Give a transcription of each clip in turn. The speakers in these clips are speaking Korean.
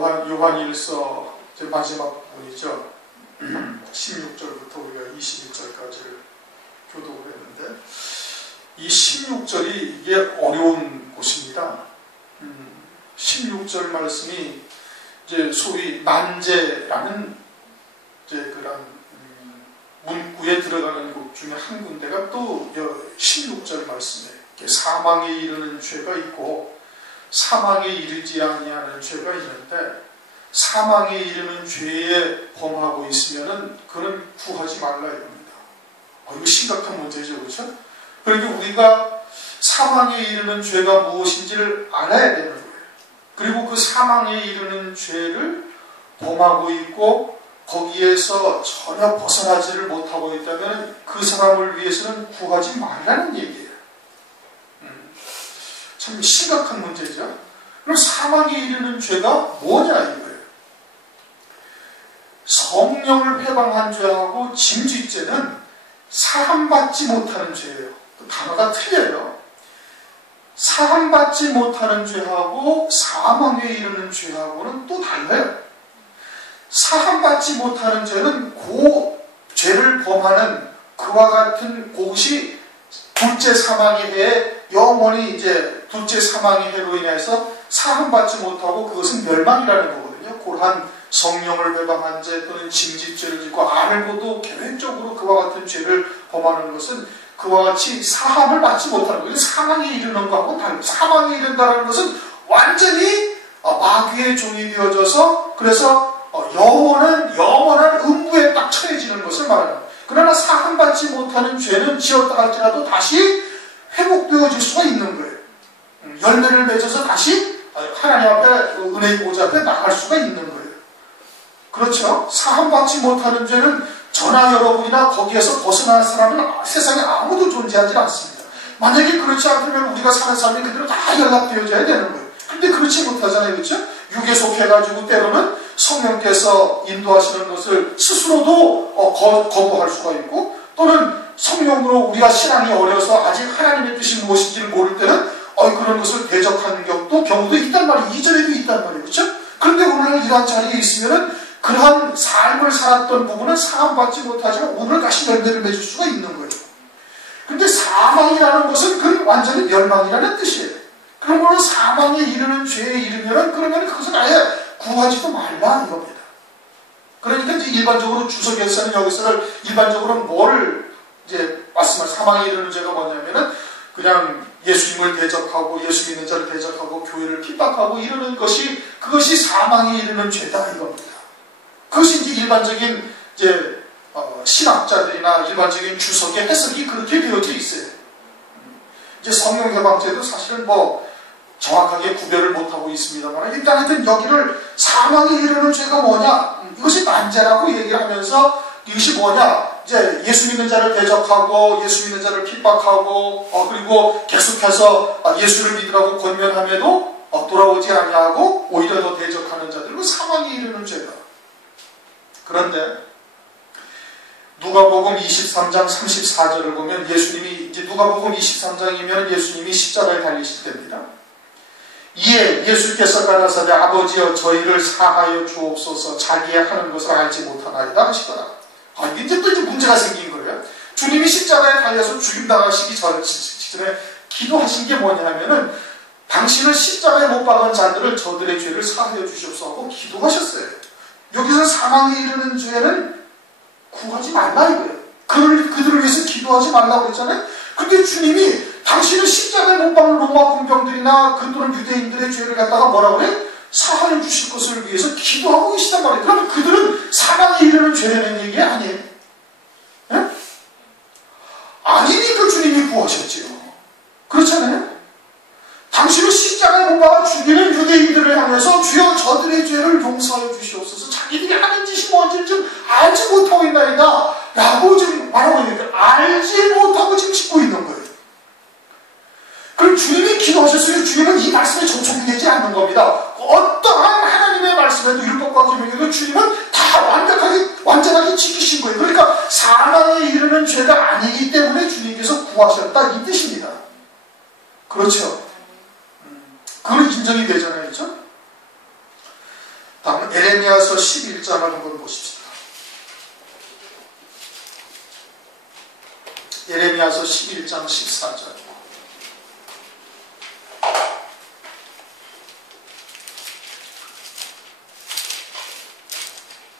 요한일서 마지막 부분이죠. 16절부터 우리가 21절까지를 교독을 했는데, 이 16절이 이게 어려운 곳입니다. 16절 말씀이 이제 소위 만제라는 이제 그런 문구에 들어가는 곳 중에 한 군데가 또 16절 말씀에 사망에 이르는 죄가 있고 사망에 이르지 아니하는 죄가 있는데, 사망에 이르는 죄에 범하고 있으면은 그는 구하지 말라 이겁니다. 이거 심각한 문제죠, 그렇죠? 그러니까 우리가 사망에 이르는 죄가 무엇인지를 알아야 되는 거예요. 그리고 그 사망에 이르는 죄를 범하고 있고 거기에서 전혀 벗어나지를 못하고 있다면 그 사람을 위해서는 구하지 말라는 얘기예요. 참 심각한 문제죠. 그럼 사망에 이르는 죄가 뭐냐 이거예요. 성령을 회방한 죄하고 짐짓죄는 사함받지 못하는 죄예요. 단어가 틀려요. 사함받지 못하는 죄하고 사망에 이르는 죄하고는 또 달라요. 사함받지 못하는 죄는 그 죄를 범하는 그와 같은 곳이 둘째 사망의 해에 영원히 이제 둘째 사망의 해로 인해서 사함받지 못하고 그것은 멸망이라는 거거든요. 고한 성령을 배방한 죄 또는 짐짓죄를 짓고 알고도 계획적으로 그와 같은 죄를 범하는 것은 그와 같이 사함을 받지 못하는 거예요. 사망에 이르는 것하고는 다릅니다. 사망에 이른다는 것은 완전히 마귀의 종이 되어져서 그래서 영원한 음부에 딱 처해지는 것을 말합니다. 그러나 사함받지 못하는 죄는 지었다 할지라도 다시 회복되어질 수가 있는 거예요. 열매를 맺어서 다시 하나님 앞에 은혜의 보좌 앞에 나갈 수가 있는 거예요. 그렇죠? 사함받지 못하는 죄는 저나 여러분이나 거기에서 벗어난 사람은 세상에 아무도 존재하지 않습니다. 만약에 그렇지 않다면 우리가 사는 삶이 그대로 다 연락되어져야 되는 거예요. 근데 그렇지 못하잖아요. 그렇죠? 육에 속해가지고 때로는 성령께서 인도하시는 것을 스스로도 거부할 수가 있고, 또는 성령으로 우리가 신앙이 어려서 아직 하나님의 뜻이 무엇인지를 모를 때는 그런 것을 대적하는 경우도 있단 말이에요. 이전에도 있단 말이에요. 그렇죠? 그런데 오늘 이러한 자리에 있으면은 그러한 삶을 살았던 부분은 사함받지 못하지만 오늘 다시 열매를 맺을 수가 있는 거예요. 그런데 사망이라는 것은 그 완전히 멸망이라는 뜻이에요. 그러므로 사망에 이르는 죄에 이르면은 그러면 그것은 아예 구하지도 말라 이겁니다. 그러니까 이제 일반적으로 주석에서는 여기서는 일반적으로 뭐를 이제 말씀할 사망에 이르는 죄가 뭐냐면은 그냥 예수님을 대적하고 예수 믿는 자를 대적하고 교회를 핍박하고 이러는 것이 그것이 사망에 이르는 죄다 이겁니다. 그것이 이제 일반적인 이제 신학자들이나 일반적인 주석의 해석이 그렇게 되어져 있어요. 이제 성령 해방죄도 사실은 정확하게 구별을 못하고 있습니다만 일단 하여튼 여기를 사망에 이르는 죄가 뭐냐, 이것이 난제라고 얘기를 하면서 이것이 뭐냐, 이제 예수 믿는 자를 대적하고 예수 믿는 자를 핍박하고 그리고 계속해서 예수를 믿으라고 권면함에도 돌아오지 아니하고 오히려 더 대적하는 자들은 사망에 이르는 죄다. 그런데 누가복음 23장 34절을 보면 예수님이 이제 누가복음 23장이면 예수님이 십자가에 달리실 때입니다. 이에 예수께서 가라사대 아버지여 저희를 사하여 주옵소서 자기의 하는 것을 알지 못하나이다 하시더라. 이제 또 이제 문제가 생긴 거예요. 주님이 십자가에 달려서 죽임당하시기 전에 기도하신 게 뭐냐면은 당신은 십자가에 못 박은 자들을 저들의 죄를 사하여 주시옵소서 하고 기도하셨어요. 여기서 사망에 이르는 죄는 구하지 말라 이거예요. 그들을 위해서 기도하지 말라고 그랬잖아요. 근데 주님이 당신은 십자가에 못 박은 로마 군병들이나 또는 유대인들의 죄를 갖다가 뭐라고 그래? 사하여 주실 것을 위해서 기도하고 계시단 말이에요. 그러면 그들은 사망에 이르는 죄라는 얘기 아니에요? 예? 아니니까 주님이 구하셨지요. 그렇잖아요? 당신은 십자가에 못 박아 죽이는 유대인들을 향해서 주여 저들의 죄를 용서하여 주시옵소서 자기들이 하는 짓이 뭔지를 좀 알지 못하고 있나이다 라고 지금 말하고 있는데 알지 못하고 지금 짚고 있는 거예요. 그럼 주님이 기도하셨어요. 주님은 이 말씀에 정촉이 되지 않는 겁니다. 어떠한 하나님의 말씀에도 율법과 계명에도 주님은 다 완전하게 지키신 거예요. 그러니까 사망에 이르는 죄가 아니기 때문에 주님께서 구하셨다 이 뜻입니다. 그렇죠? 그건 인정이 되잖아요. 그렇죠? 여러분 에레미야서 11장을 한번 보십시다. 에레미야서 11장 14절.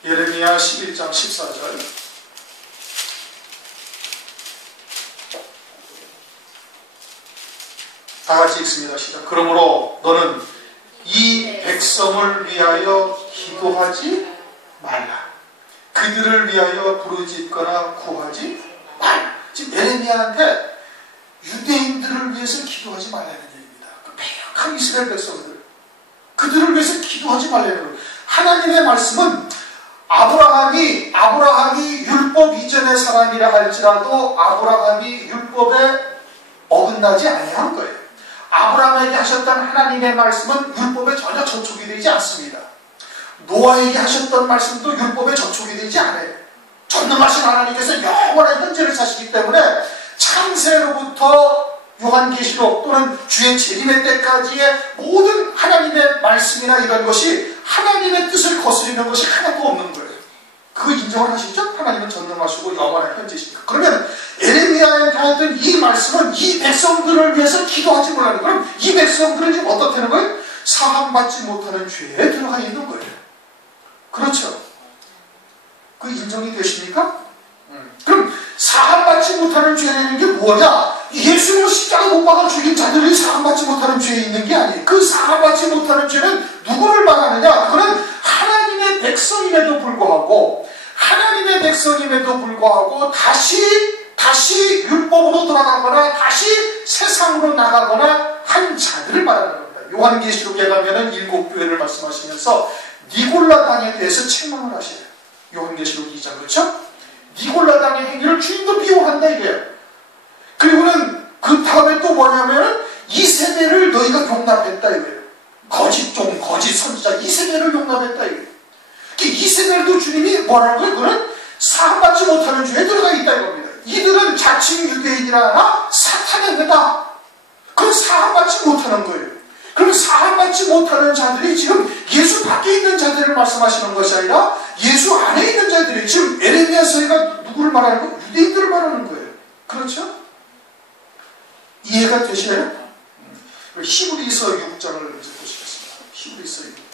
예레미야 11장 14절. 다 같이 읽습니다. 시작. 그러므로 너는 이 백성을 위하여 기도하지 말라. 그들을 위하여 부르짖거나 구하지 말라. 지금 예레미야한테 유대인들을 위해서 기도하지 말라는 얘기입니다. 그 배역한 이스라엘 백성들, 그들을 위해서 기도하지 말라는 거예요. 하나님의 말씀은 아브라함이 율법 이전의 사람이라 할지라도 아브라함이 율법에 어긋나지 아니한 거예요. 아브라함에게 하셨던 하나님의 말씀은 율법에 전혀 저촉이 되지 않습니다. 노아에게 하셨던 말씀도 율법에 저촉이 되지 않아요. 전능하신 하나님께서 영원한 현재를 사시기 때문에 창세로부터 요한계시록 또는 주의 재림의 때까지의 모든 하나님의 말씀이나 이런 것이 하나님의 뜻을 거스르는 것이 하나도 없는 거예요. 그거 인정을 하시죠? 하나님은 전능하시고 영원한 현재시니까. 그러면 에레미야에 하였던 이 말씀은 이 백성들을 위해서 기도하지 말라는 거예요. 그럼 이 백성들은 지금 어떻다는 거예요? 사함받지 못하는 죄에 들어가 있는 거예요. 그렇죠? 그 인정이 되십니까? 그럼 사함받지 못하는 죄라는 게 뭐냐? 예수를 십자가 못 박아 죽인 자들이 사함받지 못하는 죄에 있는 게 아니에요. 그 사함받지 못하는 죄는 누구를 말하느냐? 그는 하나님의 백성임에도 불구하고 다시 율법으로 돌아가거나 다시 세상으로 나가거나 한 자들을 말하는 겁니다. 요한계시록에 가면은 7교회를 말씀하시면서 니골라당에 대해서 책망을 하셔요. 요한계시록 2장, 그렇죠? 니골라당의 행위를 주님도 미워한다 이게요. 그리고는 그 다음에 또 뭐냐면 이 세대를 너희가 용납했다 이거예요. 거짓 선지자 이 세대를 용납했다 이거예요. 이 세대도 주님이 뭐라는 거예요? 그거는 사함받지 못하는 죄에 들어가 있다 이겁니다. 이들은 자칭 유대인이라 사탄의 회다. 그건 사함받지 못하는 거예요. 그럼 사함받지 못하는 자들이 지금 예수 밖에 있는 자들을 말씀하시는 것이 아니라 예수 안에 있는 자들이 지금 에레미야서가 누구를 말하는 거예요? 유대인들을 말하는 거예요. 그렇죠? 이해가 되시나요? 히브리서 6장을 이제 보시겠습니다. 히브리서 6장.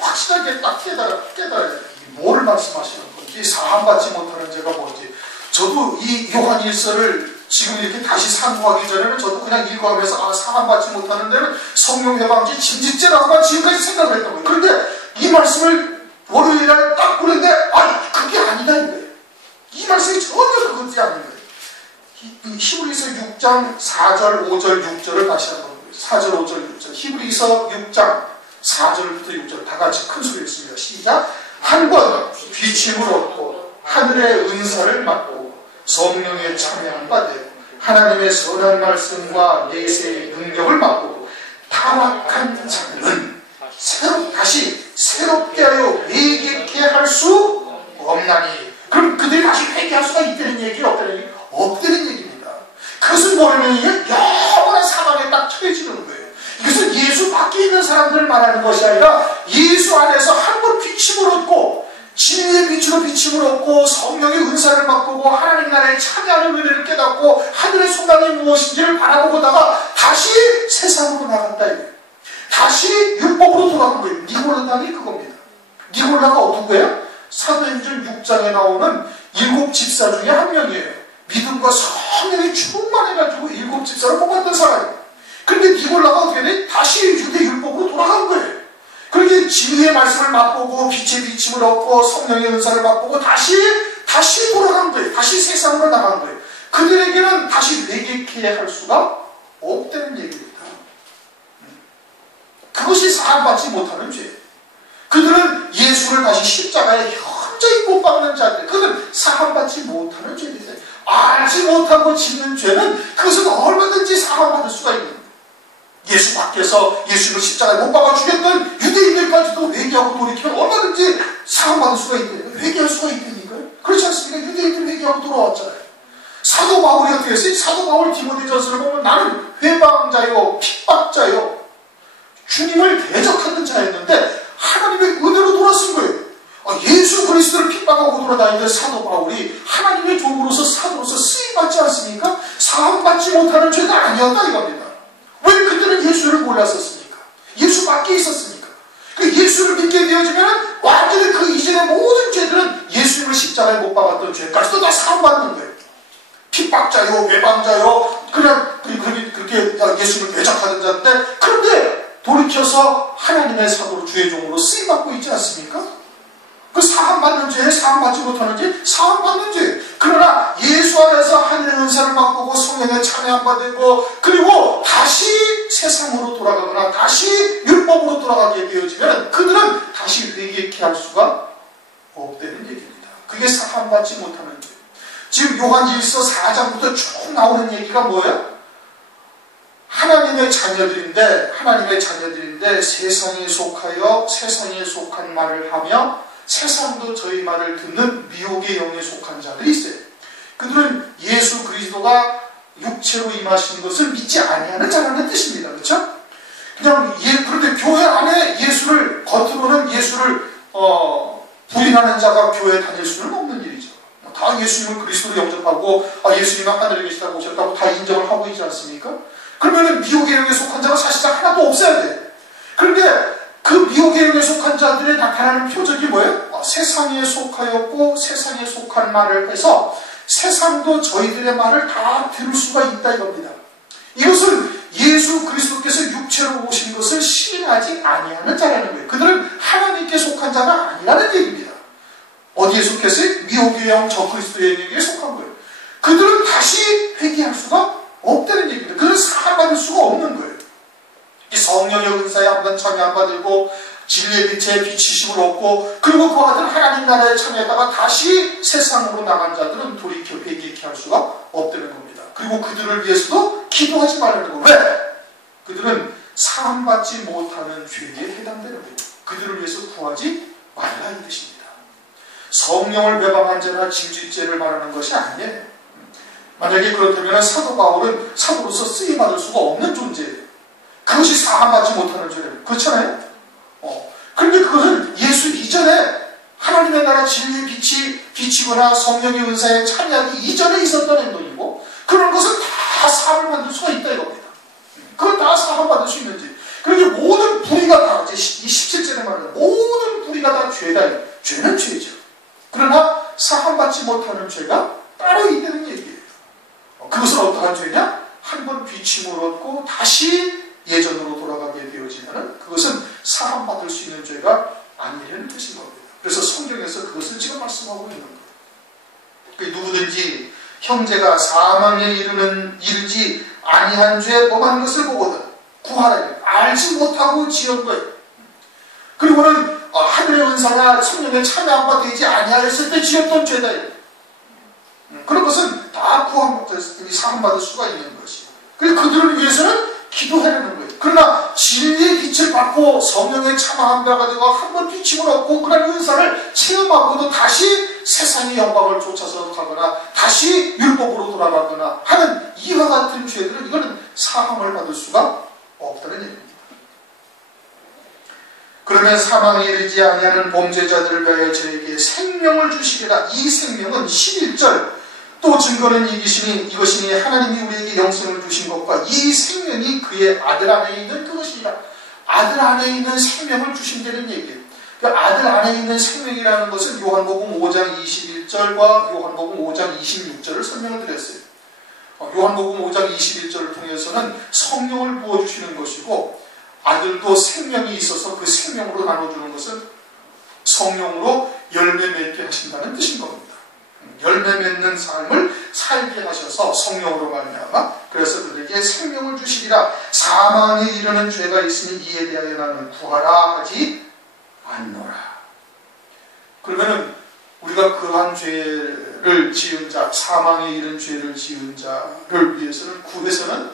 확실하게 딱 깨달아야 돼요. 뭐를 말씀하시는 건지, 사함받지 못하는 죄가 뭔지. 저도 이 요한 1서를 지금 이렇게 다시 상고하기 전에는 저도 그냥 읽어가면서 사함받지 못하는 데는 성령 해방지 짐짓죄라고만 지금까지 생각을 했던 거예요. 그런데 이 말씀을 월요일날 딱 보는데 그게 아니다 이거예요. 이 말씀이 전혀 그것이 아닌 거예요. 히브리서 6장 4절, 5절, 6절을 다시 한번 보세요. 4절, 5절, 6절. 히브리서 6장 4절부터 6절 다 같이 큰 소리 했습니다. 시작. 한 번 귀침을 얻고 하늘의 은사를 맛보고 성령의 참여함 받되 하나님의 선한 말씀과 내세의 능력을 맛보고 타락한 자들은 다시 새롭게 하여 회개케 할 수 없나니. 그럼 그들이 다시 회개할 수가 있다는 얘기예요? 없다는 얘기? 없다는 얘기입니다. 그것은 뭐냐면 영원한 사망에 딱 처해지는 거예요. 이것은 예수 밖에 있는 사람들을 말하는 것이 아니라 예수 안에서 한 번 비침을 얻고 진리의 빛으로 비침을 얻고 성령의 은사를 맛보고 하나님 나라에 참여하는 은혜를 깨닫고 하늘의 소망이 무엇인지를 바라보다가 다시 세상으로 나갔다 이거예요. 다시 율법으로 돌아간 거예요. 니골라당이 그겁니다. 니골라가 누구예요? 사도행전 6장에 나오는 7 집사 중에 한 명이에요. 믿음과 성령이 충만해가지고 7 집사를 뽑았던 사람이에요. 그런데 니골라가 어떻게 돼? 다시 유대 율법으로 돌아간 거예요. 그렇게 진리의 말씀을 맛보고 빛의 비침을 얻고 성령의 은사를 맛보고 다시 돌아간 거예요. 다시 세상으로 나간 거예요. 그들에게는 다시 회개케 할 수가 없다는 얘기입니다. 그것이 사함받지 못하는 죄예요. 그들은 예수를 다시 십자가에 현저히 못 박는 자들, 그들은 사함받지 못하는 죄입니다. 알지 못하고 짓는 죄는 그것은 얼마든지 사함받을 수가 있는 거예요. 예수 밖에서 예수를 십자가에 못 박아 죽였던 유대인들까지도 회개하고 돌이키면 얼마든지 사함받을 수가 있거든요. 회개할 수가 있다니까요. 그렇지 않습니까? 유대인들이 회개하고 돌아왔잖아요. 사도 바울이 어떻게 했어요? 사도 바울 디모데전서를 보면 나는 회방자요 핍박자요 주님을 대적하는 자였는데 다니던 사도 바울이 하나님의 종으로서 사도로서 쓰임받지 않습니까? 사함받지 못하는 죄가 아니었다 이겁니다. 왜 그들은 예수를 몰랐었습니까? 예수 밖에 있었습니까? 그 예수를 믿게 되어지면 완전히 그 이전의 모든 죄들은 예수님을 십자가에 못 박았던 죄까지도 다 사함받는 거예요. 핍박자요, 외방자요, 그냥 그렇게 예수님을 배척하던 자인데, 그런데 돌이켜서 하나님의 사도로 주의 종으로 쓰임받고 있지 않습니까? 그 사함받는 죄에 사함받지 못하는 죄, 사함받는 죄. 그러나 예수 안에서 하늘의 은사를 맛보고 성령에 참여한 바 되고, 그리고 다시 세상으로 돌아가거나 다시 율법으로 돌아가게 되어지면 그들은 다시 회개케 할 수가 없다는 얘기입니다. 그게 사함받지 못하는 죄. 지금 요한일서 4장부터 쭉 나오는 얘기가 뭐예요? 하나님의 자녀들인데 세상에 속하여 세상에 속한 말을 하며 세상도 저희 말을 듣는 미혹의 영에 속한 자들이 있어요. 그들은 예수 그리스도가 육체로 임하신 것을 믿지 아니하는 자라는 뜻입니다. 그렇죠? 그런데 교회 안에 예수를, 겉으로는 예수를 부인하는 자가 교회에 다닐 수는 없는 일이죠. 다 예수님을 그리스도로 영접하고 예수님은 하늘에 계시다고 오셨다고 다 인정을 하고 있지 않습니까? 그러면 미혹의 영에 속한 자가 사실상 하나도 없어야 돼. 그런데 그 미혹의 영에 속한 자들의 나타나는 표적이 뭐예요? 세상에 속하였고 세상에 속한 말을 해서 세상도 저희들의 말을 다 들을 수가 있다 이겁니다. 이것은 예수 그리스도께서 육체로 오신 것을 시인하지 아니하는 자라는 거예요. 그들은 하나님께 속한 자가 아니라는 얘기입니다. 어디에 속했어요? 미혹의 영, 저그리스도의 영에게 속한 거예요. 그들은 다시 회개할 수가 없다는 얘기입니다. 그들은 사함받을 수가 없는 거예요. 이 성령의 은사에 한번 참여 안 받고 진리의 빛에 비치심을 얻고 그리고 그와 같은 하나님 나라에 참여했다가 다시 세상으로 나간 자들은 돌이켜 회개케 할 수가 없다는 겁니다. 그리고 그들을 위해서도 기도하지 말라는 거예요. 왜? 그들은 사함받지 못하는 죄에 해당되는 거예요. 그들을 위해서 구하지 말라 이 뜻입니다. 성령을 배반한 죄나 짐짓죄를 말하는 것이 아니에요. 만약에 그렇다면 사도 바울은 사도로서 쓰임받을 수가 없는 존재예요. 그것이 사함받지 못하는 죄래요. 그렇잖아요? 그런데 그것은 예수 이전에 하나님의 나라 진리의 빛이 비치거나 성령의 은사에 참여하기 이전에 있었던 행동이고, 그런 것은 다 사함을 받을 수가 있다 이겁니다. 그건 다 사함받을 수 있는지. 그러니 모든 불의가 다, 이 17절에 말하는 모든 불의가 다 죄다. 죄는 죄죠. 그러나 사함받지 못하는 죄가 따로 있다는 얘기예요. 그것은 어떠한 죄냐? 한번 비침을 얻고 다시 예전으로 돌아가게 되어지면 그것은 사함받을 수 있는 죄가 아니라는 뜻인 겁니다. 그래서 성경에서 그것을 지금 말씀하고 있는 거예요. 누구든지 형제가 사망에 이르지 아니한 죄에 범한 것을 보거든 구하라. 알지 못하고 지은 거예요. 그리고는 하늘의 은사나 성령에 참여 안 받지 아니하였을 때 지었던 죄다. 그런 것은 다 사함받을 수가 있는 것이에요. 그래서 그들을 위해서는 기도하려는 거예요. 그러나 진리의 빛을 받고 성령에 참여한 바가 되고 한번 비침을 얻고 그런 은사를 체험하고도 다시 세상의 영광을 쫓아서 가거나 다시 율법으로 돌아가거나 하는 이와 같은 죄들은 이거는 사함을 받을 수가 없다는 얘기입니다. 그러면 사망에 이르지 아니하는 범죄자들을 위하여 저에게 생명을 주시리라. 이 생명은 11절 또 증거는 이것이니 하나님이 우리에게 영생을 주신 것과 이 생명이 그의 아들 안에 있는 그것이라. 아들 안에 있는 생명을 주신다는 얘기예요. 그 아들 안에 있는 생명이라는 것은 요한복음 5장 21절과 요한복음 5장 26절을 설명을 드렸어요. 요한복음 5장 21절을 통해서는 성령을 부어주시는 것이고, 아들도 생명이 있어서 그 생명으로 나눠주는 것은 성령으로 열매 맺게 하신다는 뜻인 겁니다. 열매 맺는 삶을 살게 하셔서 성령으로 말미암아 그래서 그들에게 생명을 주시리라. 사망에 이르는 죄가 있으니 이에 대하여 나는 구하라 하지 않노라. 그러면은 우리가 그러한 죄를 지은 자, 사망에 이른 죄를 지은 자를 위해서는 구해서는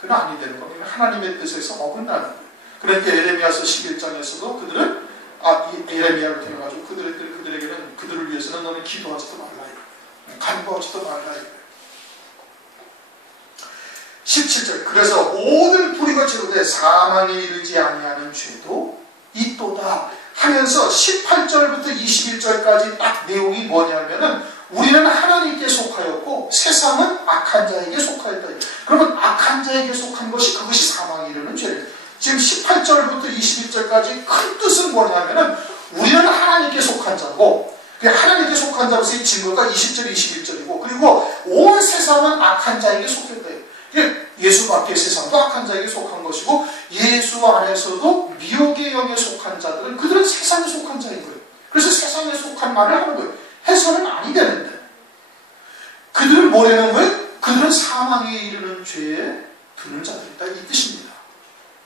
그건 아니 되는 겁니다. 하나님의 뜻에서 어긋나는 거예요. 그러니까 에레미야서 11장에서도 그들은 에레미야를 통해가지고 그들에게는 그들을 위해서는 너는 기도하지도 말라, 간구하지도 말라. 17절 그래서 모든 불의가 제로되 사망에 이르지 아니하는 죄도 있도다. 하면서 18절부터 21절까지 딱 내용이 뭐냐면은 우리는 하나님께 속하였고 세상은 악한 자에게 속하였다. 그러면 악한 자에게 속한 것이 그것이 사망에 이르는 죄예요. 지금 18절부터 21절까지 큰 뜻은 뭐냐면은 우리는 하나님께 속한 자고 하나님께 속한 자로서의 증거가 20절, 21절이고 그리고 온 세상은 악한 자에게 속했다. 예수 밖의 세상도 악한 자에게 속한 것이고 예수 안에서도 미혹의 영에 속한 자들은 그들은 세상에 속한 자인 거예요. 그래서 세상에 속한 말을 하는 거예요. 해서는 아니 되는데 그들은 뭐라는 거예요? 그들은 사망에 이르는 죄에 드는 자들이다 이 뜻입니다.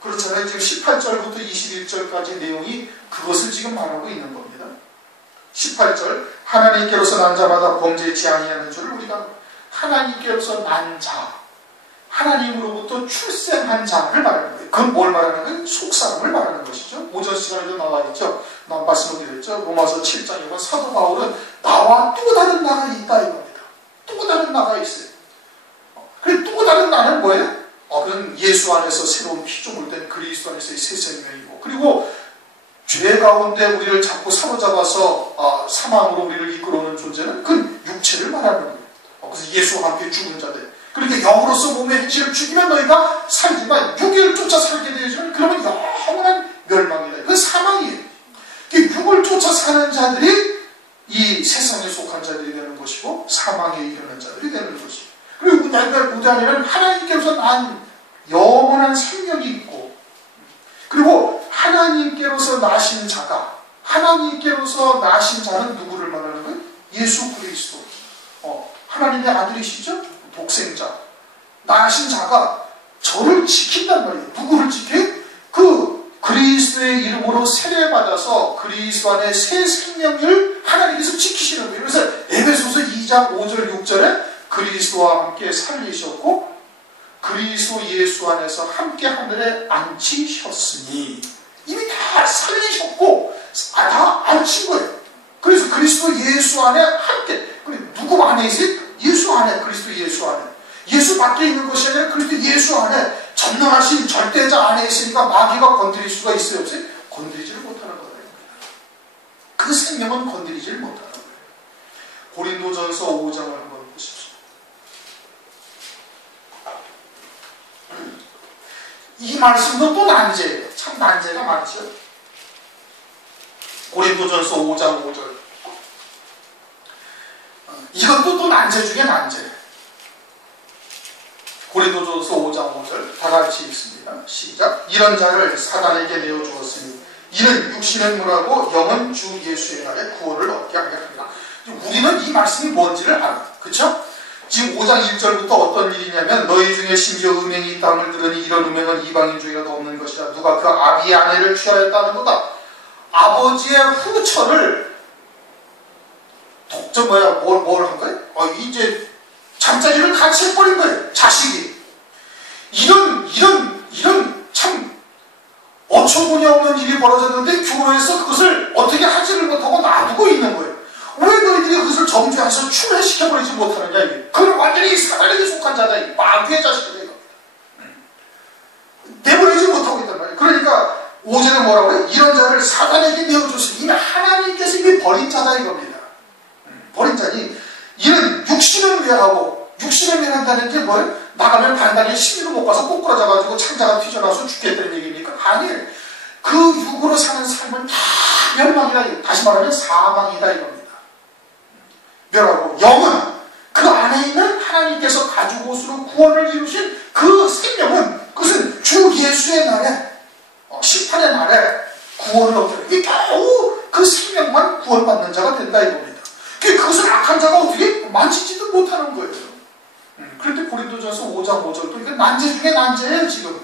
그렇잖아요. 지금 18절부터 21절까지 내용이 그것을 지금 말하고 있는 겁니다. 18절 하나님께로서 난 자마다 범죄치 아니하는 줄을 우리가 하나님께로서 난 자 하나님으로부터 출생한 자를 말하는 거예요. 그건 뭘 말하는 거예요? 속사람을 말하는 것이죠. 오전 시간에도 나와 있죠. 난 말씀을 드렸죠. 로마서 7장에 보면 사도 바울은 나와 또 다른 나가 있다 이겁니다. 또 다른 나가 있어요. 그래 또 다른 나는 뭐예요? 그건 예수 안에서 새로운 피조물 된 그리스도 안에서의 새 생명이고 그리고 죄 가운데 우리를 자꾸 사로잡아서 사망으로 우리를 이끌어오는 존재는 그 육체를 말하는 거예요. 그래서 예수와 함께 죽은 자들 그렇게 영으로서 몸의 행실을 죽이면 너희가 살지만 육을 쫓아 살게 되어지면 그러면 영원한 멸망이다. 그건 사망이에요. 육을 쫓아 사는 자들이 이 세상에 속한 자들이 되는 것이고 사망에 이르는 자들이 되는 것이고 그리고 우리 안에는 하나님께로서 난 영원한 생명이 있고 그리고 하나님께로서 나신 자가 하나님께로서 나신 자는 누구를 말하는 거예요? 예수 그리스도 하나님의 아들이시죠? 독생자 나신 자가 저를 지킨단 말이에요. 누구를 지켜요? 그 그리스도의 이름으로 세례받아서 그리스도 안에 새 생명을 하나님께서 지키시는 거예요. 그래서 에베소서 2장 5절 6절에 그리스도와 함께 살리셨고 그리스도 예수 안에서 함께 하늘에 앉히셨으니 이미 다 살리셨고 다 앉힌 거예요. 그래서 그리스도 예수 안에 함께 누구 안에 있어요? 예수 안에 그리스도 예수 안에 예수 밖에 있는 것이 아니라 그리스도 예수 안에 전능하신 절대자 안에 있으니까 마귀가 건드릴 수가 있어요? 없어요? 건드리지를 못하는 거예요. 그 생명은 건드리지를 못하는 거예요. 고린도전서 5장을 한번 보십시오. 이 말씀도 또 난제예요. 참 난제가 많죠. 고린도전서 5장 5절 이것도 또 난제 중에 난제. 고린도전서 5장 5절 다 같이 읽습니다. 시작. 이런 자를 사단에게 내어주었으니 이는 육신은 물하고 영은 주 예수의 날에 구원을 얻게 하겠습니다. 우리는 이 말씀이 뭔지를 알아. 그쵸? 지금 5장 1절부터 어떤 일이냐면 너희 중에 심지어 음행이 있다함을 들으니 이런 음행은 이방인 중에라도 없는 것이라 누가 그 아비의 아내를 취하였다는 거다. 아버지의 후처를 뭘 한 거예요? 이제 잠자리를 같이 해버린 거예요. 자식이. 이런 참 어처구니 없는 일이 벌어졌는데 교회에서 그것을 어떻게 하지를 못하고 놔두고 있는 거예요. 왜 너희들이 그것을 정죄해서 출회시켜버리지 못하느냐 이게. 그건 완전히 사단에게 속한 자다. 마귀의 자식이다 이거. 내버리지 못하고 있단 말이에요. 그러니까 5절에 뭐라고 해요? 이런 자를 사단에게 내어줬으니 이미 하나님께서 이미 버린 자다 이겁니다. 버린 자니 이는 육신을 위하고 육신을 위한다는 게 뭐예요? 나가면 반달에 심리로 못 가서 꼬꾸라져가지고 창자가 튀져나와서 죽겠다는 얘기입니까? 아니에요. 그 육으로 사는 삶은 다 멸망이다. 다시 말하면 사망이다 이겁니다. 멸하고 영은 그 안에 있는 하나님께서 가죽 옷으로 구원을 이루신 그 생명은 그것은 주 예수의 날에 심판의 날에 구원을 얻게 돼. 겨우 그 생명만 구원받는 자가 된다 이겁니다. 그것을 악한 자가 어떻게 만지지도 못하는 거예요. 그런데 고린도전서 5장 5절도 이게 난제 중에 난제예요 지금.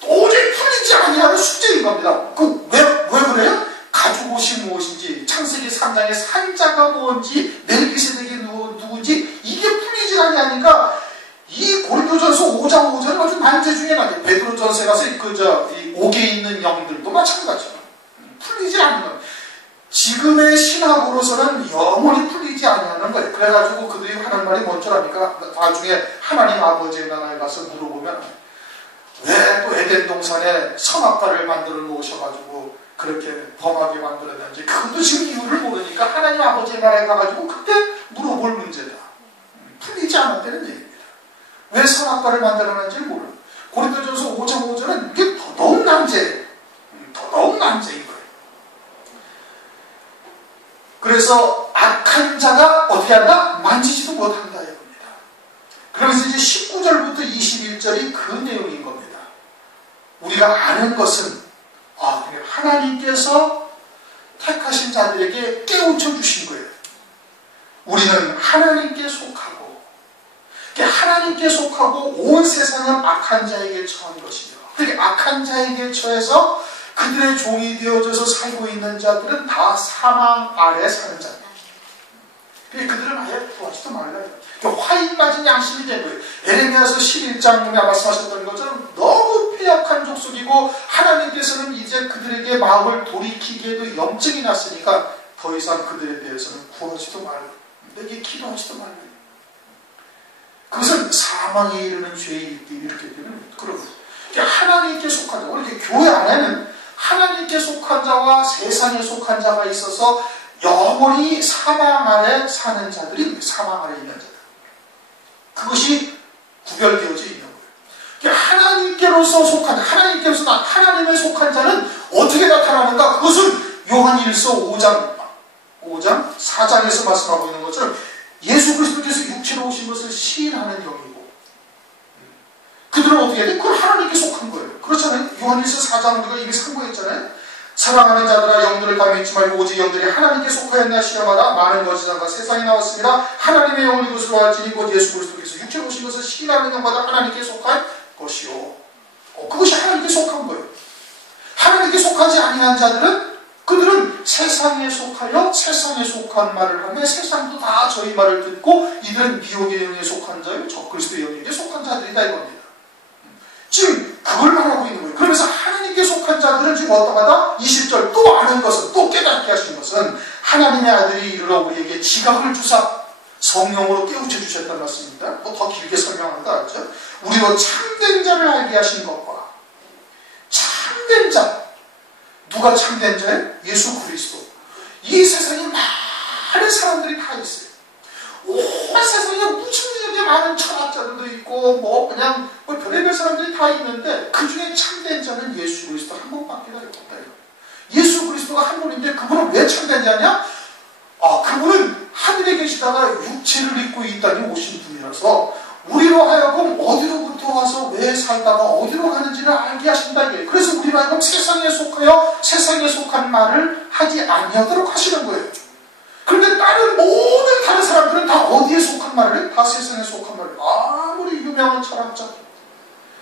도저히 풀리지 아니하는 숙제인 겁니다. 왜 그래요? 가죽 옷이 무엇인지 창세기 3장의 산자가 뭔지 멜기세덱이 누군지 이게 풀리지 아니하니까 이 고린도전서 5장 5절은 아주 난제 중에 난제. 베드로전서에 가서 이 옥에 있는 영들도 마찬가지죠. 풀리지 않는 거예요. 지금의 신학으로서는 영원히 풀리지 아니하는 거예요. 그래가지고 그들이 하는 말이 뭔 줄 압니까? 나중에 하나님 아버지의 나라에 가서 물어보면 왜 또 에덴 동산에 선악과를 만들어 놓으셔가지고 그렇게 범하게 만들었는지 그것도 지금 이유를 모르니까 하나님 아버지의 나라에 가가지고 그때 물어볼 문제다. 풀리지 않았다는 얘기입니다. 왜 선악과를 만들어놨는지를 모르는. 고린도전서 5장 5절은 이게 더더욱 난제예요. 더더욱 난제인 거예요. 그래서 악한 자가 어떻게 한다? 만지지도 못한다 이겁니다. 그러면서 이제 19절부터 21절이 그 내용인 겁니다. 우리가 아는 것은 하나님께서 택하신 자들에게 깨우쳐 주신 거예요. 우리는 하나님께 속하고, 하나님께 속하고 온 세상은 악한 자에게 처한 것이며, 그렇게 악한 자에게 처해서 그들의 종이 되어져서 살고 있는 자들은 다 사망 아래 사는 자입니다. 그들은 아예 구하지도 말라요. 화인 맞은 양심이 된 거예요. 에레미야서 11장에 말씀하셨던 것처럼 너무 폐역한 족속이고 하나님께서는 이제 그들에게 마음을 돌이키기에도 염증이 났으니까 더 이상 그들에 대해서는 구하지도 말라요. 내게 기도하지도 말라요. 그것은 사망에 이르는 죄이기 이렇게 되는 거예요. 하나님께 속한 자, 이렇게 교회 안에는 하나님께 속한 자와 세상에 속한 자가 있어서 영원히 사망 아래 사는 자들이 사망 아래 있는 자들. 그것이 구별되어져 있는 거예요. 하나님께로서 속한 자, 하나님에 속한 자는 어떻게 나타나는가? 그것은 요한일서 5장 4장에서 말씀하고 있는 것처럼 예수 그리스도께서 육체로 오신 것을 시인하는 영이고, 그들은 어떻게 해야 돼? 그건 하나님께 속한 거예요. 그렇잖아요. 요한일서 4장 우리가 이미 상고했잖아요. 사랑하는 자들아 영들을 다 믿지 말고 오직 영들이 하나님께 속하였나 시험하라. 많은 거짓자가 세상에 나왔습니다. 하나님의 영을 이것으로 알지니 곧 예수 그리스도께서 육체로 오신 것을 시인하는 영마다 하나님께 속한 것이요. 그것이 하나님께 속한 거예요. 하나님께 속하지 아니한 자들은 그들은 세상에 속하여 세상에 속한 말을 하며 세상도 다 저희 말을 듣고 이들은 미혹의 영에 속한 자요 저 그리스도의 영에게 속한 자들이다 이겁니다. 지금 그걸 말하고 있는 거예요. 그러면서 하나님께 속한 자들은 지금 어떠하다? 20절 또 아는 것은, 또 깨닫게 하신 것은 하나님의 아들이 이르러 우리에게 지각을 주사 성령으로 깨우쳐 주셨다는 말씀입니다. 뭐 더 길게 설명하는 거 알죠? 우리로 참된 자를 알게 하신 것과 참된 자, 누가 참된 자예요? 예수 그리스도. 이 세상에 많은 사람들이 다 있어요. 온 세상에 무지무지하게 많은 철학자들도 있고 그냥 별의별 사람들이 다 있는데 그 중에 참된 자는 예수 그리스도 한 분밖에 없다. 예수 그리스도가 한 분인데 그분은 왜 참된 자냐? 그분은 하늘에 계시다가 육체를 입고 이 땅에 오신 분이라서 우리로 하여금 어디로부터 와서 왜 살다가 어디로 가는지를 알게 하신다. 그래서 우리로 하여금 세상에 속하여 세상에 속한 말을 하지 아니하도록 하시는 거예요. 그런데 모든 다른 사람들은 다 어디에 속한 말을 해? 다 세상에 속한 말을. 아무리 유명한 철학자,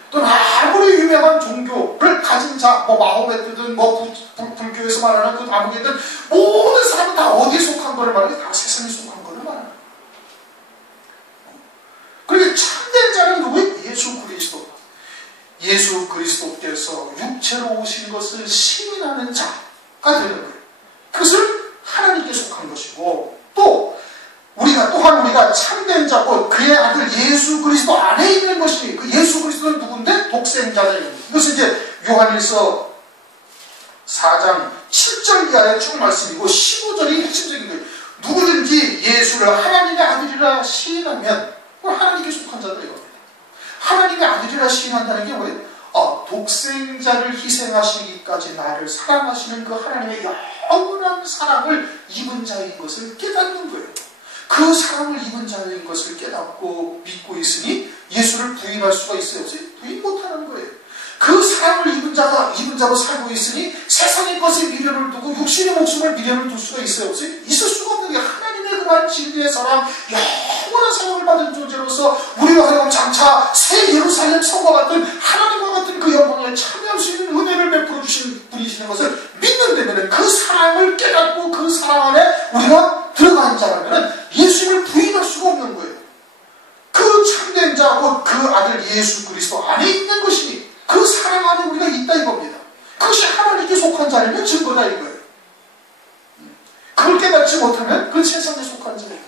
또는 아무리 유명한 종교를 가진 자, 마호메트든 불교에서 말하는 그 아무개든 모든 사람은 다 어디에 속한 거를 말해? 다 세상에 속한 거를 말하는 거예요. 그러니까 참된 자는 누구예요? 예수 그리스도. 예수 그리스도께서 육체로 오신 것을 시인하는 자가 되는 거예요. 그것을 하나님께 속한 것이고, 또 또한 우리가 참된 자고 그의 아들 예수 그리스도 안에 있는 것이, 그 예수 그리스도는 누군데? 독생자다. 이것은 이제 요한일서 4장 7절 이하의 쭉 말씀이고 15절이 핵심적인 거예요. 누구든지 예수를 하나님의 아들이라 시인하면 하나님께 속한 자다 이겁니다. 하나님의 아들이라 시인한다는 게 뭐예요? 독생자를 희생하시기까지 나를 사랑하시는 그 하나님의 영원한 사랑을 입은 자인 것을 깨닫는 거예요. 그 사랑을 입은 자인 것을 깨닫고 믿고 있으니 예수를 부인할 수가 있어요? 부인 못하는 거예요. 그 사랑을 입은 자로 살고 있으니 세상의 것에 미련을 두고 육신의 목숨을 미련을 둘 수가 있어요? 있을 수가 없는 게 하나님의 그러한 진리의 사랑, 영원한 사랑을 받은 존재로서 우리와 하여금 장차 새 예루살렘 성과 같은 하나님과 같은 그 영광에 참여할 수 있는 은혜를 베풀어 주신 분이시는 것을 믿는 데면 그 사랑을 깨닫고 그 사랑 안에 우리가 들어간 자라면 예수님을 부인할 수가 없는 거예요. 그 참된 자, 곧 그 아들 예수 그리스도 안에 있는 것이니 그 사랑 안에 우리가 있다 이겁니다. 그것이 하나님께 속한 자라면 증거다 이거예요. 그걸 깨닫지 못하면 그 세상에 속한 자인 거예요.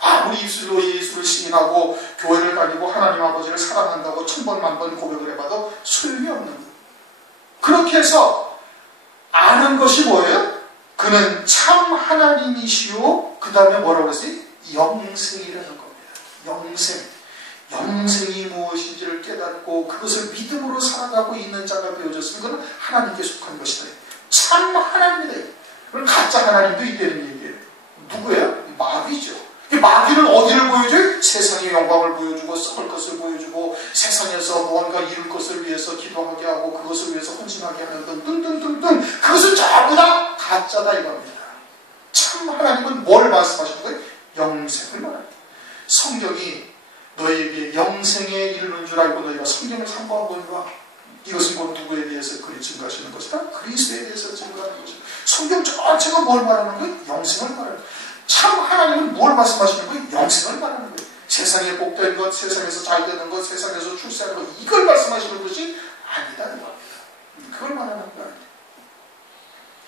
아무리 입술로 예수를 시인하고 교회를 다니고 하나님 아버지를 사랑한다고 천번 만번 고백을 해봐도 소용이 없는 거예요. 그렇게 해서 아는 것이 뭐예요? 그는 참 하나님이시요. 그 다음에 뭐라고 했어요? 영생이라는 겁니다. 영생이 무엇인지를 깨닫고 그것을 믿음으로 살아가고 있는 자가 되어졌으면 그는 하나님께 속한 것이다. 참 하나님이다. 그럼 가짜 하나님도 있다는 얘기예요. 누구예요? 마귀죠. 마귀는 어디를 보여줘요? 세상의 영광을 보여주고 썩을 것을 보여주고 세상에서 무언가 이룰 것을 위해서 기도하게 하고 그것을 위해서 헌신하게 하는 등등등등 그것은 전부 다 가짜다 이겁니다. 참 하나님은 뭘 말씀하시는 거예요? 영생을 말합니다. 성경이 너희에게 영생에 이르는 줄 알고 너희가 성경을 참고하거니와 이것은 곧 누구에 대해서 그리 증거하시는 것이다? 그리스도에 대해서 증거하는 것이다. 성경 전체가 뭘 말하는 거예요? 영생을 말하는 거예요. 참 하나님은 뭘 말씀하시는 거예요? 영생을 말하는 거예요. 세상에 복된 것, 세상에서 잘 되는 것, 세상에서 출세하는 것 이걸 말씀하시는 것이 아니다는 겁니다. 그걸 말하는 거예요.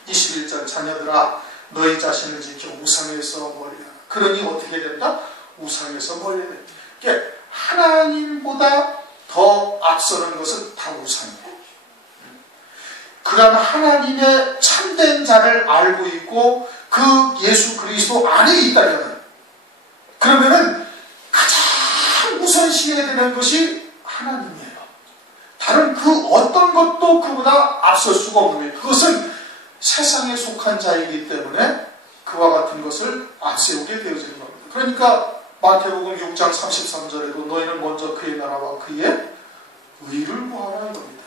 21절 자녀들아 너희 자신을 지켜 우상에서 멀리하라. 그러니 어떻게 된다? 우상에서 멀리하라. 그러니까 하나님보다 더 앞서는 것은 다 우상이에요. 그런 하나님의 참된 자를 알고 있고 그 예수 그리스도 안에 있다면 그러면은 가장 우선시해야 되는 것이 하나님이에요. 다른 그 어떤 것도 그보다 앞설 수가 없는 거예요. 그것은 세상에 속한 자이기 때문에 그와 같은 것을 앞세우게 되어지는 겁니다. 그러니까 마태복음 6장 33절에도 너희는 먼저 그의 나라와 그의 의를 구하라는 겁니다.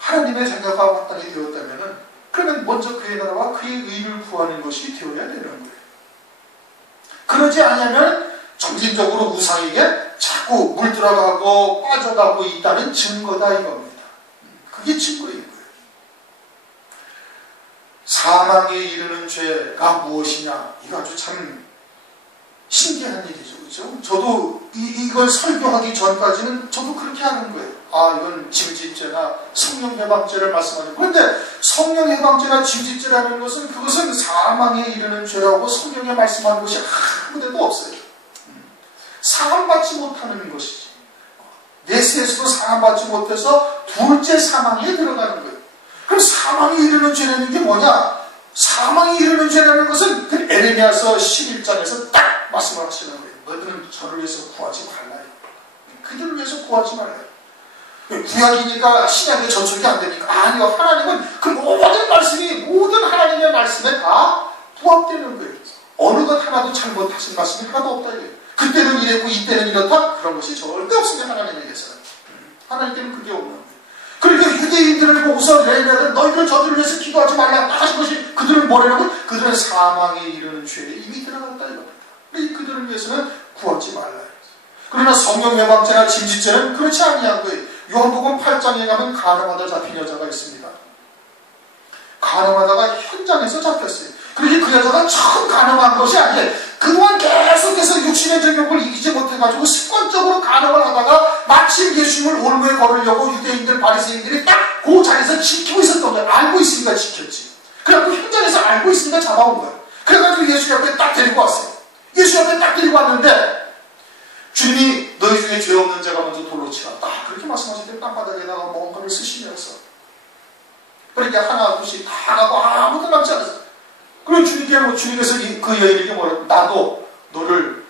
하나님의 자녀가 마땅히 되었다면 그러면 먼저 그의 나라와 그의 의를 구하는 것이 되어야 되는 거예요. 그러지 않으면 점진적으로 우상에게 자꾸 물들어가고 빠져가고 있다는 증거다 이겁니다. 그게 증거인 거예요. 사망에 이르는 죄가 무엇이냐? 이거 아주 참 신기한 일이죠. 그렇죠? 저도 이걸 설교하기 전까지는 저도 그렇게 하는 거예요. 아, 이건 짐짓죄나 성령해방죄를 말씀하는 거예요. 그런데 성령해방죄나 짐짓죄라는 것은 그것은 사망에 이르는 죄라고 성경에 말씀하는 것이 아무 데도 없어요. 사함받지 못하는 것이지. 내세에서도 사함받지 못해서 둘째 사망에 들어가는 거예요. 그럼 사망에 이르는 죄라는 게 뭐냐? 사망에 이르는 죄라는 것은 그 에레미야서 11장에서 딱 말씀을 하시는 거예요. 너희들은 저를 위해서 구하지 말라요. 그들을 위해서 구하지 말라요. 구약이니까 신약에 전속이 안 되니까 아니요. 하나님은 그 모든 말씀이 모든 하나님의 말씀에 다 부합되는 거예요. 어느 것 하나도 잘못하신 말씀이 하나도 없다 이거예요. 그때는 이랬고 이때는 이렇다 그런 것이 절대 없습니다. 하나님에게서는. 하나님께는 그게 없는 거예요. 그러니까 유대인들을 보고서 레위인들 너희들은 저들을 위해서 기도하지 말라 하신 것이 그들은 뭐라고? 그들은 사망에 이르는 죄에 이미 들어갔다 이겁니다. 그들을 위해서는 구하지 말라. 그러나 성령해방죄나 짐짓죄는 그렇지 아니한 거예요. 요한복음 8장에 가면 간음하다 잡힌 여자가 있습니다. 간음하다가 현장에서 잡혔어요. 그런데 그 여자가 처음 간음한 것이 아니에요. 그동안 계속해서 육신의 정욕을 이기지 못해가지고 습관적으로 간음을 하다가 마침 예수님을 올무에 걸으려고 유대인들 바리새인들이 딱 그 자리에서 지키고 있었던 거예요. 알고 있으니까 지켰지. 그래갖고 현장에서 알고 있으니까 잡아온 거예요. 그래가지고 예수 옆에 딱 데리고 왔어요. 예수 옆에 딱 데리고 왔는데 주님이 너희 중에 죄 없는 자가 먼저 돌로 치라. 딱 그렇게 말씀하실 때 땅바닥에다가 뭔가를 쓰시면서 그러니까 하나 둘씩 다 가고 아무도 남지 않았어요. 그럼 주님께서 그 여인에게 뭐라고? 나도 너를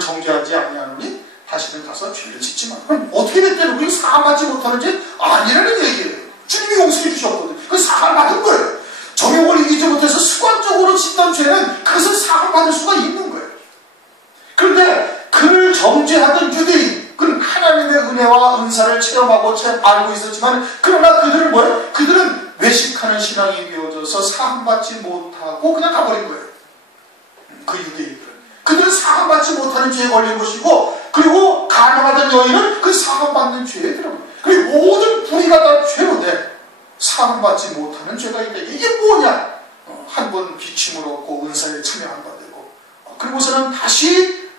정죄하지 아니하노니 다시는 가서 죄를 짓지 마. 그럼 어떻게 됐대요? 우리 사함받지 못하는지 아니라는 얘기예요. 주님이 용서해 주셨거든요. 그 사함받은 거예요. 정욕을 이기지 못해서 습관적으로 짓던 죄는 그것을 사함받을 수가 있는 거예요. 그런데 그를 정죄하던 유대인, 그는 하나님의 은혜와 은사를 체험하고 알고 있었지만 그러나 그들은 뭐예요? 그들은 외식하는 신앙이 되어져서 사함받지 못하고 그냥 가버린 거예요. 그 유대인들은. 그들은 사함받지 못하는 죄에 걸린 것이고 그리고 간음하던 여인은 그 사함받는 죄에 들어가요. 그리고 모든 불의가 다 죄로 돼. 사함받지 못하는 죄가 있다. 이게 뭐냐? 한 번 기침을 얻고 은사에 참여 안 받고 그리고서는 다시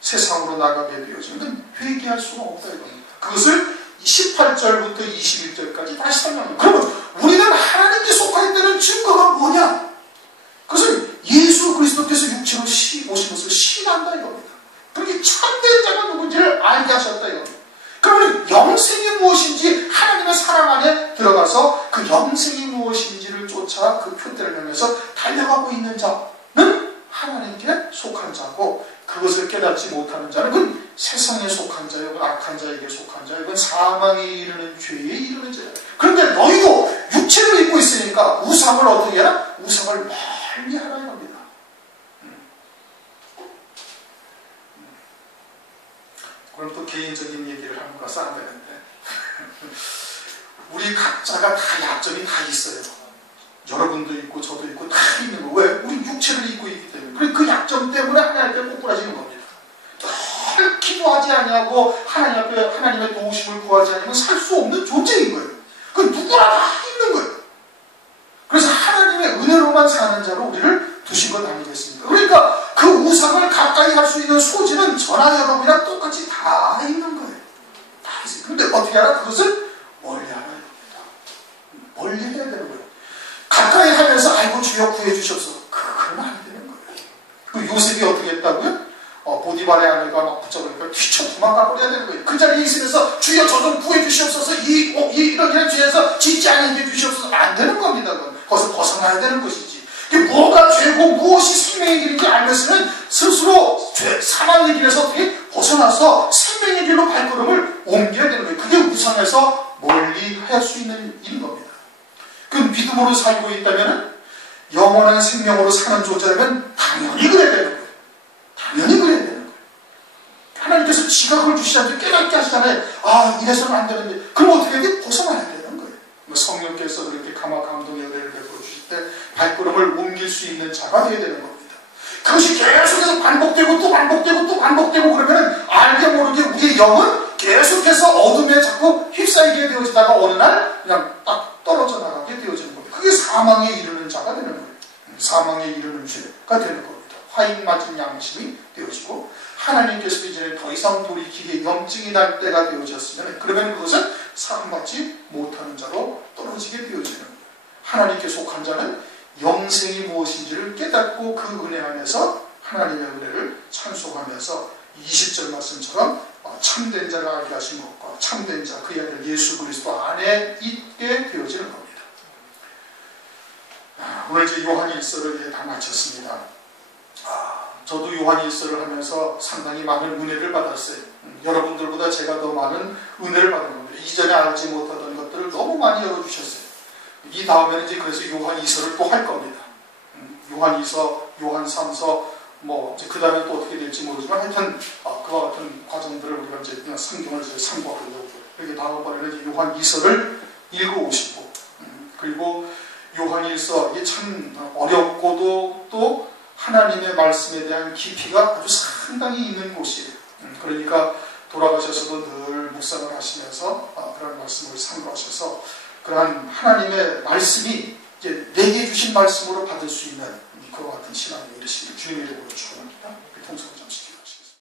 세상으로 나가게 되어지면 회개할 수가 없다 이겁니다. 그것을 18절부터 21절까지 다시 설명합니다. 그러면 우리는 하나님께 속하였다는 증거가 뭐냐? 그것은 예수 그리스도께서 육체로 오신 것을 시인한다 이겁니다. 그렇게 참된 자가 누군지를 알게 하셨다 이겁니다. 그러면 영생이 무엇인지 하나님의 사랑 안에 들어가서 영생이 무엇인지를 쫓아 그 표대를 향해서 달려가고 있는 자는 하나님께 속한 자고, 그것을 깨닫지 못하는 자는 그건 세상에 속한 자요, 그건 악한 자에게 속한 자요, 그건 사망에 이르는 죄에 이르는 자예요. 그런데 너희도 육체를 입고 있으니까 우상을 어떻게 해라? 우상을 멀리 하라 합니다. 그럼 또 개인적인 얘기를 하는 것은 안 되는데 우리 각자가 다 약점이 다 있어요. 여러분도 있고 저도 있고 다 있는 거. 왜? 우리 육체를 입고 있기 때문에. 그 약점 때문에 하나님 앞에 꼬꾸라지는 겁니다. 늘 기도하지 아니하고 하나님 앞에 하나님의 도우심을 구하지 않으면 살 수 없는 존재인 거예요. 그 누구나 다 있는 거예요. 그래서 하나님의 은혜로만 사는 자로 우리를 두신 것 아니겠습니까? 그러니까 그 우상을 가까이 할 수 있는 소지는 저나 여러분이랑 똑같이 다 있는 거예요. 다 있어요. 근데 어떻게 하라? 그것을 멀리 하라 합니다. 멀리 해야 되는 거예요. 가까이 하면서 아이고 주여 구해주셨어. 그러면 안 되는 거예요. 그 요셉이 어떻게 했다고요? 보디발의 아내가 막 붙잡으니까 튀쳐 도망가 버려야 되는 거예요. 그 자리에 있으면서 주여 저 좀 구해주시옵소서, 이런 죄에서 짓지 않게 해주시옵소서. 안 되는 겁니다. 거기서 벗어나야 되는 것이지. 뭐가 죄고 무엇이 생명의 길인지 알면서는 스스로 사망의 길에서 어떻게 벗어나서 생명의 길로 발걸음을 옮겨야 되는 거예요. 그게 우상에서 멀리 할 수 있는 일인 겁니다. 그 믿음으로 살고 있다면, 영원한 생명으로 사는 존재라면 당연히 그래야 되는 거예요. 당연히 그래야 되는 거예요. 하나님께서 지각을 주시지 않게 깨닫게 하시잖아요. 아, 이래서는 안 되는데. 그럼 어떻게 해야 돼? 벗어나야 되는 거예요. 성령께서 그렇게 감동의 은혜를 베풀어 주실 때 발걸음을 옮길 수 있는 자가 되어야 되는 겁니다. 그것이 계속해서 반복되고 또 반복되고 또 반복되고 그러면 알게 모르게 우리의 영은 계속해서 어둠에 자꾸 휩싸이게 되어지다가 어느 날 그냥 딱 떨어져 나가게 되어지는 겁니다. 그게 사망에 이르는 자가 되는 거예요. 사망에 이르는 죄가 되는 겁니다. 화인 맞은 양심이 되어지고, 하나님께서 이제 더 이상 돌이키기에 염증이 날 때가 되어졌으면, 그러면 그것은 사랑받지 못하는 자로 떨어지게 되어지는 거예요. 하나님께 속한 자는 영생이 무엇인지를 깨닫고 그 은혜 안에서 하나님의 은혜를 찬송하면서 20절 말씀처럼 참된 자를 알게 하신 것과 참된 자, 그의 아들 예수 그리스도 안에 있게 되어지는 겁니다. 오늘 제 요한일서를 다 마쳤습니다. 저도 요한일서를 하면서 상당히 많은 은혜를 받았어요. 여러분들보다 제가 더 많은 은혜를 받은 겁니다. 이전에 알지 못하던 것들을 너무 많이 열어주셨어요. 이 다음에는 이제 그래서 요한이서를 또 할 겁니다. 요한이서, 요한삼서, 그 다음에 또 어떻게 될지 모르지만 하여튼 그와 같은 과정들을 우리가 이제 성경을 참고하려고. 그리고 다음번에는 이제 요한이서를 읽어오시고, 그리고 요한일서, 이게 참 어렵고도 또 하나님의 말씀에 대한 깊이가 아주 상당히 있는 곳이에요. 그러니까 돌아가셔서도 늘 묵상을 하시면서 그런 말씀을 상고하셔서 그러한 하나님의 말씀이 이제 내게 주신 말씀으로 받을 수 있는 그와 같은 신앙에 이르시길 주님의 이름으로 축원합니다.